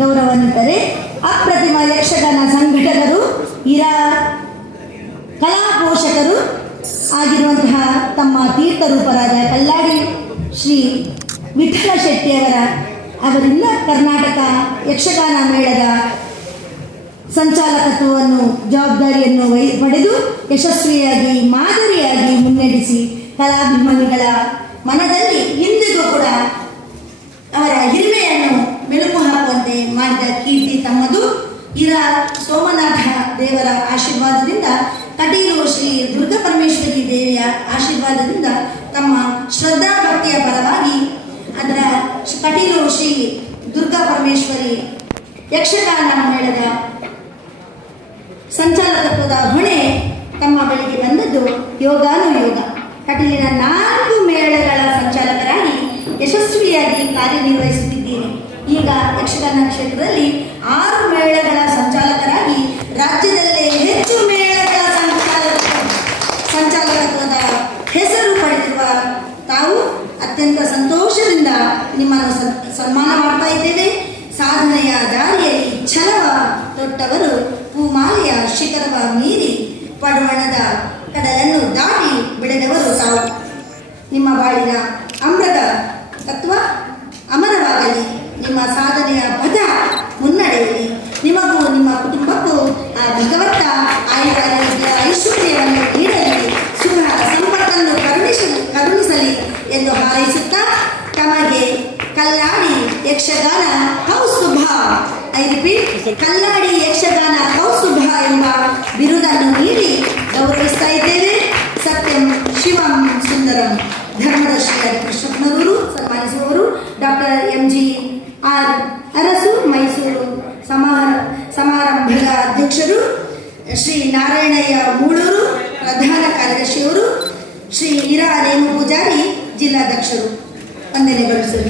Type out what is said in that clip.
ಗೌರವಾನ್ವಿತರೆ, ಅಪ್ರತಿಮ ಯಕ್ಷಗಾನ ಸಂಘಟಕರು, ಇರಾ ಕಲಾ ಪೋಷಕರು ಆಗಿರುವಂತಹ ತಮ್ಮ ತೀರ್ಥರೂಪರಾದ ಕಲ್ಲಾಡಿ ಶ್ರೀ ವಿಠಲ ಶೆಟ್ಟಿಯವರಿಂದ ಕರ್ನಾಟಕ ಯಕ್ಷಗಾನ ಮೇಳದ ಸಂಚಾಲಕತ್ವವನ್ನು ಜವಾಬ್ದಾರಿಯನ್ನು ಪಡೆದು ಯಶಸ್ವಿಯಾಗಿ ಮಾದರಿಯಾಗಿ ಮುನ್ನಡೆಸಿ ಕಲಾಭಿಮಾನಿಗಳ ಮನದಲ್ಲಿ ಇಂದಿಗೂ ಕೂಡ ಅವರ ಹಿರಿಮೆಯನ್ನು ಮೆಲುಕು ಹಾಕುವಂತೆ ಮಾಡಿದ ಕೀರ್ತಿ ತಮ್ಮದು. ಇರಾ ಸೋಮನಾಥ ದೇವರ ಆಶೀರ್ವಾದದಿಂದ, ಕಟೀಲು ಶ್ರೀ ದುರ್ಗಾ ಪರಮೇಶ್ವರಿ ದೇವಿಯ ಆಶೀರ್ವಾದದಿಂದ ತಮ್ಮ ಶ್ರದ್ಧಾ ಭಕ್ತಿಯ ಪರವಾಗಿ ಅದರ ಕಟೀಲು ಶ್ರೀ ದುರ್ಗಾ ಪರಮೇಶ್ವರಿ ಯಕ್ಷಗಾನ ಮೇಳದ ಸಂಚಾಲಕತ್ವದ ಹೊಣೆ ತಮ್ಮ ಬಳಿಗೆ ಬಂದದ್ದು ಯೋಗಾನುಯೋಗ. ಕಟೀಲಿನ 4 ಮೇಳಗಳ ಸಂಚಾಲಕರಾಗಿ ಯಶಸ್ವಿಯಾಗಿ ಕಾರ್ಯನಿರ್ವಹಿಸುತ್ತಿದ್ದೀನಿ. ಈಗ ಯಕ್ಷಗಾನ ಕ್ಷೇತ್ರದಲ್ಲಿ 6 ಮೇಳಗಳ ಸಂಚಾಲಕರಾಗಿ ರಾಜ್ಯದಲ್ಲೇ ಹೆಚ್ಚು ಮೇಳಗಳ ಸಂಚಾಲಕತ್ವದ ಹೆಸರು ಪಡೆದಿರುವ ತಾವು ಅತ್ಯಂತ ಸಂತೋಷದಿಂದ ನಿಮ್ಮನ್ನು ಸನ್ಮಾನ ಮಾಡ್ತಾ ಇದ್ದೇವೆ. ಸಾಧನೆಯ ದಾರಿಯಲ್ಲಿ ಛಲವ ತೊಟ್ಟವರು, ಪೂಮಾಲೆಯ ಶಿಖರವ ಮೀರಿ ಪಡುವಣದ ಕಡಲನ್ನು ದಾಟಿ ಬೆಳೆದವರು ತಾವು. ನಿಮ್ಮ ಬಾಳಿನ ಅಮೃತ ತತ್ವ ಅಮರವಾಗಲಿ, ನಿಮ್ಮ ಸಾಧನೆಯ ಪಥ ಮುನ್ನಡೆಯಲಿ. ನಿಮಗೂ ನಿಮ್ಮ ಕುಟುಂಬಕ್ಕೂ ಆ ಭಗವಂತ ಆಯುರಾರೋಗ್ಯ ಐಶ್ವರ್ಯವನ್ನು ನೀಡಲಿ, ಸುಖ ಸಂಪತ್ತನ್ನು ಕರುಣಿಸಲಿ ಎಂದು ಹಾರೈಸುತ್ತಾ ತಮಗೆ ಕಲ್ಲಾಡಿ ಯಕ್ಷಗಾನ ಕೌಸ್ತುಭ, ಐ ರಿಪೀಟ್, ಕಲ್ಲಾಡಿ ಯಕ್ಷಗಾನ ಕೌಸ್ತುಭ ಎಂಬ ಬಿರುದನ್ನು ನೀಡಿ ಗೌರವಿಸ್ತಾ ಇದ್ದೇವೆ. ಸತ್ಯಂ ಶಿವಂ ಸುಂದರಂ ಧರ್ಮದರ್ಶಿಯಾಗಿ ಕೃಷ್ಣಪ್ಪನವರು ಸನ್ಮಾನಿಸುವವರು ಡಾಕ್ಟರ್ MGR ಅರಸು, ಮೈಸೂರು ಸಮಾರಂಭದ ಅಧ್ಯಕ್ಷರು, ಶ್ರೀ ನಾರಾಯಣಯ್ಯ ಮೂಳೂರು ಪ್ರಧಾನ ಕಾರ್ಯದರ್ಶಿಯವರು, ಶ್ರೀ ಇರಾ ನೇಮು ಪೂಜಾರಿ ಜಿಲ್ಲಾಧ್ಯಕ್ಷರು. ವಂದನೆಗಳು ಸರ್.